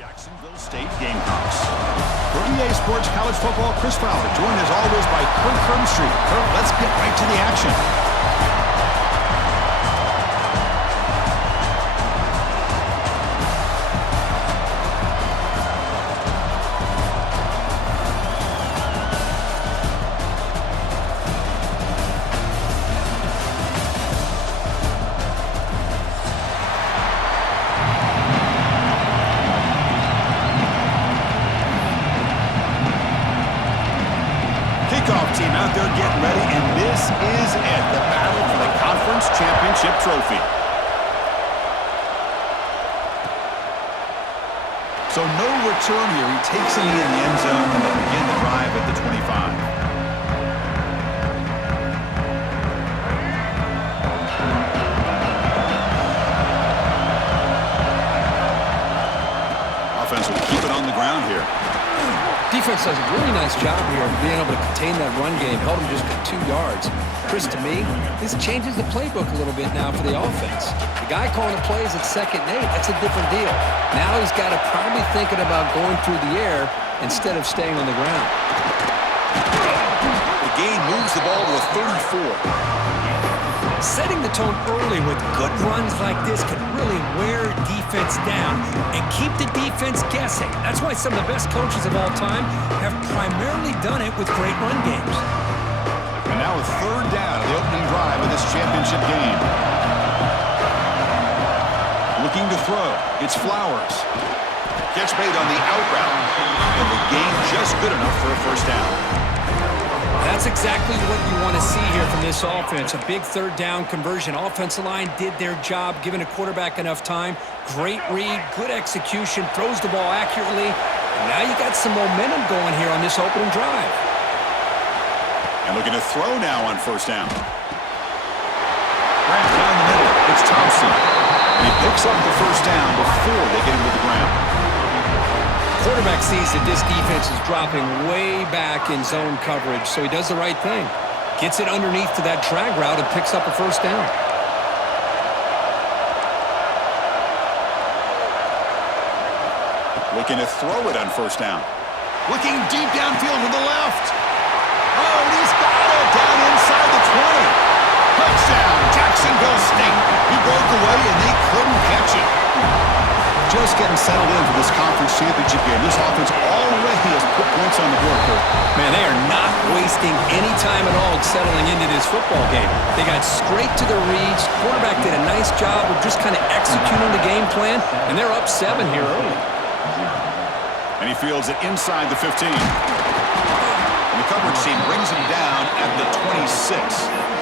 Jacksonville State Gamecocks. For EA Sports College Football, Chris Fowler, joined as always by Kirk Hermstreet. Kirk, let's get right to the action. Kickoff team out there getting ready, and this is it, the battle for the conference championship trophy. So no return here. He takes it in the end zone, and they begin the drive at the 25. Offense will keep it on the ground here. Defense does a really nice job here of being able to contain that run game. Held him just at 2 yards. Chris, to me, this changes the playbook a little bit now for the offense. The guy calling the plays at 2nd and 8, that's a different deal. Now he's got to probably thinking about going through the air instead of staying on the ground. The gain moves the ball to a 34. Setting the tone early with good runs like this can really wear defense down and keep the defense guessing. That's why some of the best coaches of all time have primarily done it with great run games. And now a 3rd down of the opening drive of this championship game. Looking to throw. It's Flowers. Catch made on the out route. And the gain just good enough for a 1st down. That's exactly what you want to see here from this offense. A big 3rd down conversion. Offensive line did their job, giving a quarterback enough time. Great read, good execution, throws the ball accurately. And now you got some momentum going here on this opening drive. And looking to throw now on 1st down. Wrapped down the middle. It's Thompson. And he picks up the 1st down before they get him to the ground. Quarterback sees that this defense is dropping way back in zone coverage, so he does the right thing. Gets it underneath to that drag route and picks up a 1st down. Looking to throw it on 1st down. Looking deep downfield to the left. Oh, and he's got it down inside the 20. Touchdown, Jacksonville State. He broke away and they couldn't catch it. Just getting settled in for this conference championship game. This offense already has put points on the board, Kirk. Man, they are not wasting any time at all settling into this football game. They got straight to the reads. Quarterback did a nice job of just kind of executing the game plan, and they're up 7 here early. And he fields it inside the 15. And the coverage team brings him down at the 26.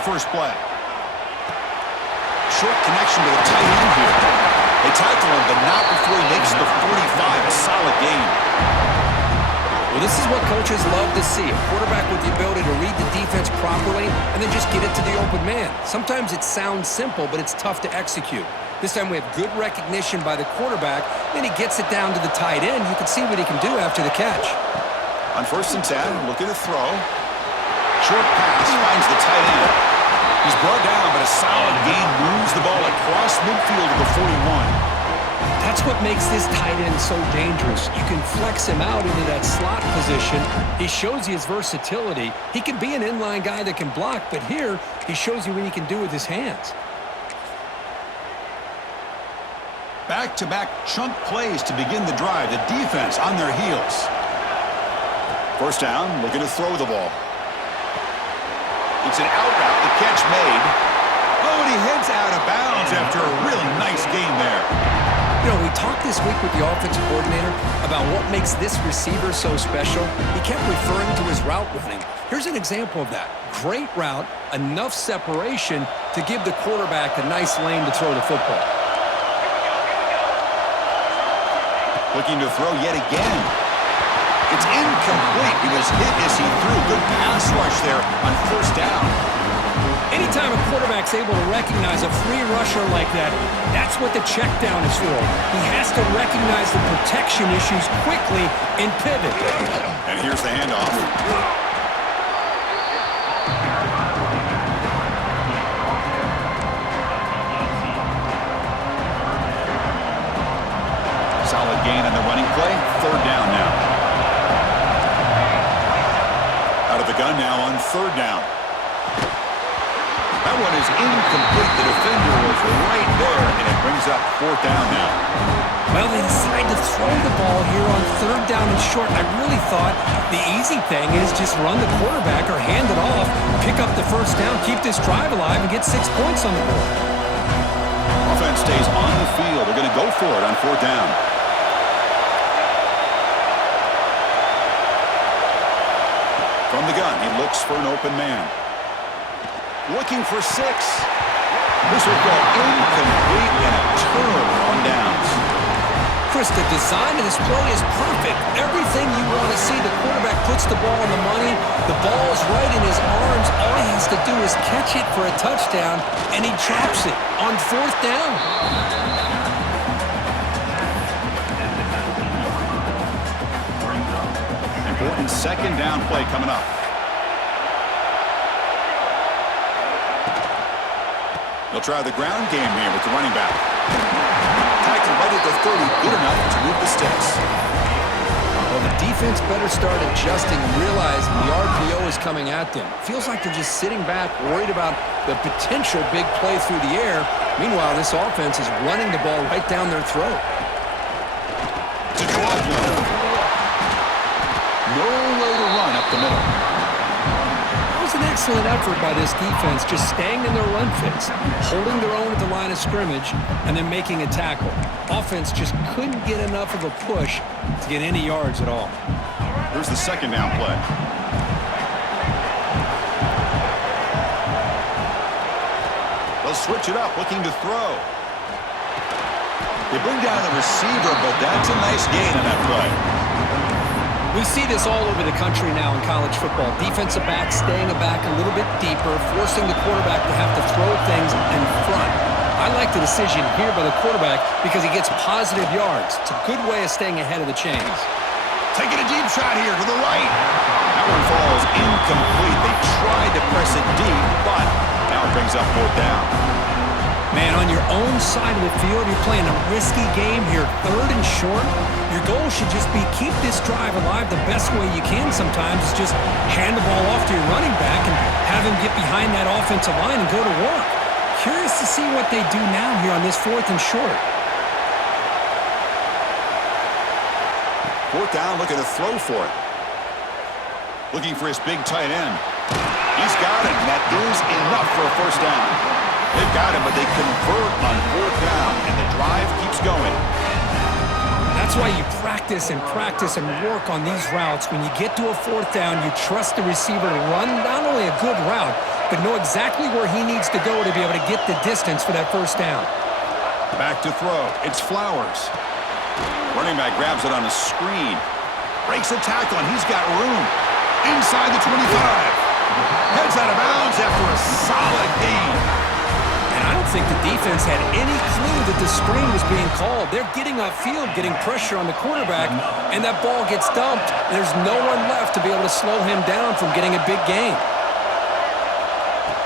First play. Short connection to the tight end here. They tackle him, but not before he makes the 45. A solid game. Well, this is what coaches love to see. A quarterback with the ability to read the defense properly and then just get it to the open man. Sometimes it sounds simple, but it's tough to execute. This time we have good recognition by the quarterback. Then he gets it down to the tight end. You can see what he can do after the catch. On 1st and 10, looking to throw. Short pass finds the tight end. He's brought down, but a solid gain moves the ball across midfield to the 41. That's what makes this tight end so dangerous. You can flex him out into that slot position. He shows you his versatility. He can be an inline guy that can block, but here he shows you what he can do with his hands. Back-to-back chunk plays to begin the drive. The defense on their heels. 1st down, looking to throw the ball. It's an out route, the catch made. Oh, and he heads out of bounds after a really nice gain there. You know, we talked this week with the offensive coordinator about what makes this receiver so special. He kept referring to his route running. Here's an example of that. Great route, enough separation to give the quarterback a nice lane to throw the football. Looking to throw yet again. It's incomplete. He was hit as he threw. Good pass rush there on 1st down. Anytime a quarterback quarterback's able to recognize a free rusher like that, that's what the check down is for. He has to recognize the protection issues quickly and pivot. And here's the handoff. Solid gain on the running play. Third down now. Out of the gun now on third down. That one is incomplete. The defender was right there, and it brings up fourth down now. Well, they decide to throw the ball here on third down and short. I really thought the easy thing is just run the quarterback or hand it off, pick up the first down, keep this drive alive, and get 6 points on the board. Offense stays on the field. They're going to go for it on fourth down. From the gun, he looks for an open man. Looking for 6. This will go incomplete and a turnover on downs. Chris, the design of this play is perfect. Everything you want to see. The quarterback puts the ball on the money. The ball is right in his arms. All he has to do is catch it for a touchdown, and he drops it on fourth down. Important second down play coming up. They'll try the ground game here with the running back. Tackled right at the 30, good enough to move the sticks. Well, the defense better start adjusting and realizing the RPO is coming at them. Feels like they're just sitting back, worried about the potential big play through the air. Meanwhile, this offense is running the ball right down their throat. To draw one. Nowhere to run up the middle. That was an excellent effort by this defense, just staying in their run fits, holding their own at the line of scrimmage, and then making a tackle. Offense just couldn't get enough of a push to get any yards at all. Here's the second down play. They'll switch it up, looking to throw. They bring down the receiver, but that's a nice gain on that play. We see this all over the country now in college football. Defensive backs staying back a little bit deeper, forcing the quarterback to have to throw things in front. I like the decision here by the quarterback because he gets positive yards. It's a good way of staying ahead of the chains. Taking a deep shot here to the right. That one falls incomplete. They tried to press it deep, but now it brings up fourth down. Man, on your own side of the field, you're playing a risky game here, third and short. Your goal should just be keep this drive alive the best way you can sometimes is just hand the ball off to your running back and have him get behind that offensive line and go to work. Curious to see what they do now here on this fourth and short. Fourth down, looking to throw for it. Looking for his big tight end. He's got it, and that is enough for a first down. They've got him, but they convert on fourth down, and the drive keeps going. That's why you practice and work on these routes. When you get to a fourth down, you trust the receiver to run not only a good route, but know exactly where he needs to go to be able to get the distance for that first down. Back to throw. It's Flowers. Running back grabs it on a screen. Breaks a tackle, and he's got room. Inside the 25. Heads out of bounds after a solid gain. And I don't think the defense had any clue that the screen was being called. They're getting upfield, getting pressure on the quarterback, and that ball gets dumped. There's no one left to be able to slow him down from getting a big gain.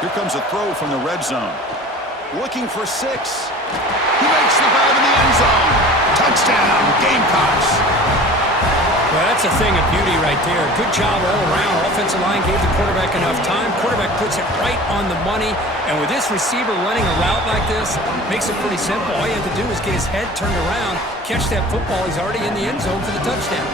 Here comes a throw from the red zone. Looking for 6. He makes the grab in the end zone. Touchdown, Gamecocks. Well, that's a thing of beauty right there. Good job all around. Offensive line gave the quarterback enough time. Quarterback puts it right on the money. And with this receiver running a route like this, makes it pretty simple. All you have to do is get his head turned around, catch that football. He's already in the end zone for the touchdown.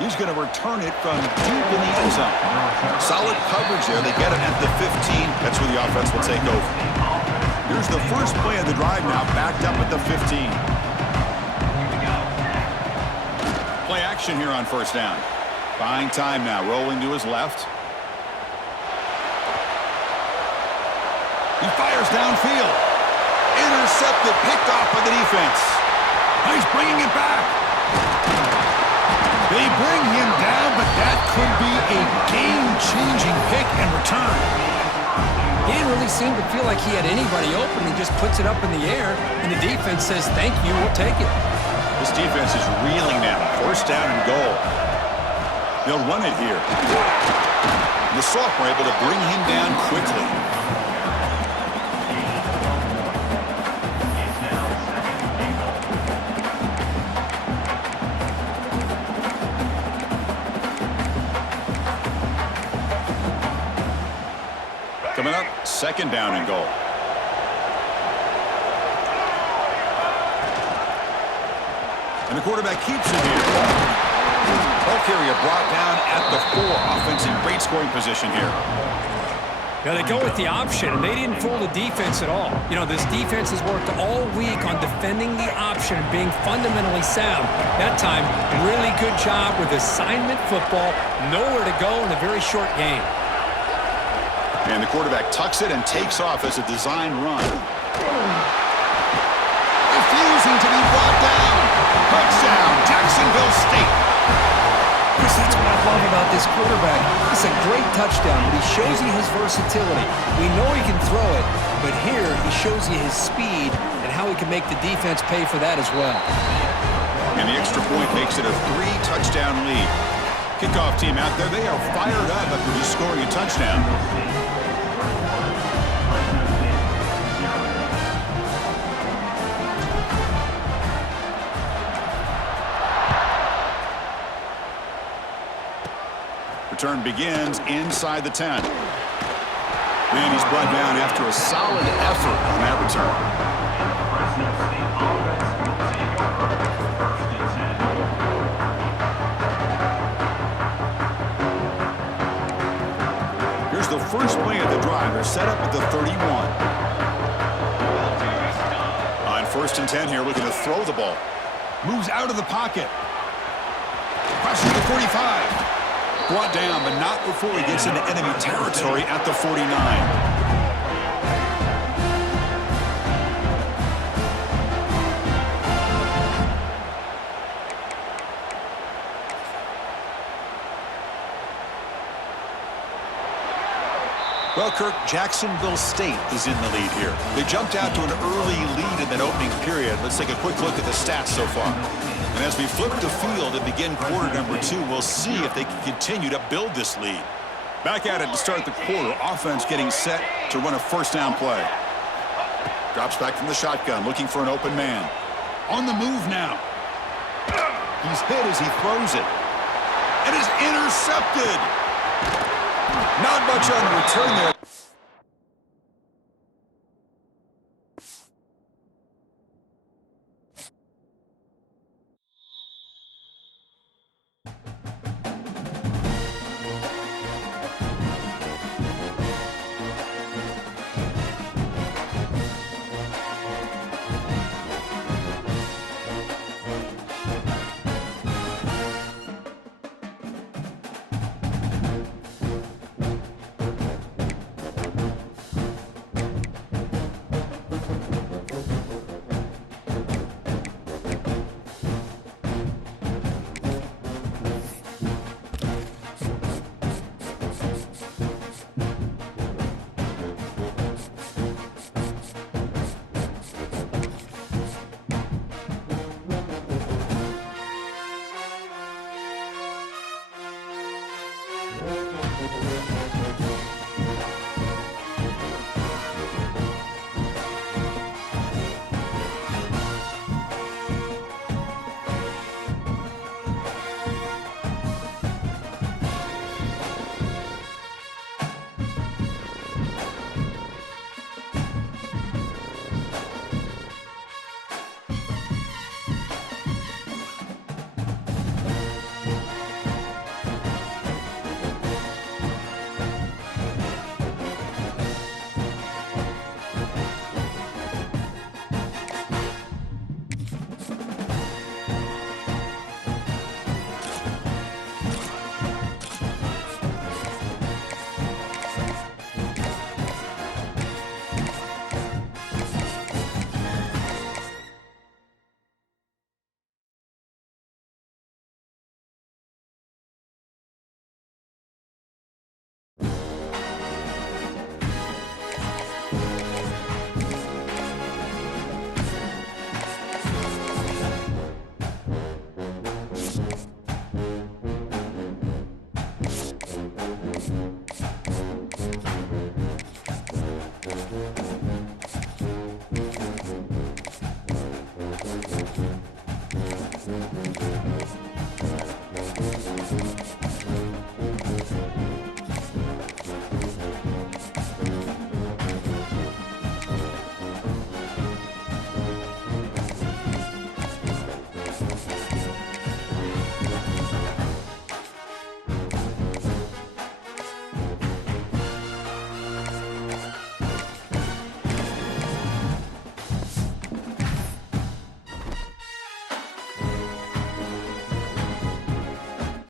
He's going to return it from deep in the end zone. Solid coverage there. They get him at the 15. That's where the offense will take over. Here's the first play of the drive now, backed up at the 15. Play action here on first down. Buying time now, rolling to his left. He fires downfield. Intercepted, picked off by the defense. He's bringing it back. They bring him down, but that could be a game-changing pick and return. He didn't really seem to feel like he had anybody open. He just puts it up in the air, and the defense says, thank you, we'll take it. This defense is reeling now. First down and goal. They'll run it here. And the sophomore able to bring him down quickly. Coming up, second down and goal. And the quarterback keeps it here. Ball carrier brought down at the 4. Offense in great scoring position here. Now they go with the option, and they didn't fool the defense at all. You know, this defense has worked all week on defending the option and being fundamentally sound. That time, really good job with assignment football. Nowhere to go in a very short game. And the quarterback tucks it and takes off as a design run. Refusing to be brought down. Touchdown, Jacksonville State. Chris, that's what I love about this quarterback. It's a great touchdown, but he shows you his versatility. We know he can throw it, but here he shows you his speed and how he can make the defense pay for that as well. And the extra point makes it a 3-touchdown lead. Kickoff team out there, they are fired up after just scoring a touchdown. Return begins inside the 10. And he's brought down after a solid effort on that return. Here's the first play of the drive. They're set up at the 31. On 1st and 10 here, looking to throw the ball. Moves out of the pocket. Crosses the 45. Brought down, but not before he gets into enemy territory at the 49. Well, Kirk, Jacksonville State is in the lead here. They jumped out to an early lead in that opening period. Let's take a quick look at the stats so far. And as we flip the field and begin quarter number 2, we'll see if they can continue to build this lead. Back at it to start the quarter. Offense getting set to run a first down play. Drops back from the shotgun, looking for an open man. On the move now. He's hit as he throws it. And is intercepted. Not much on return there.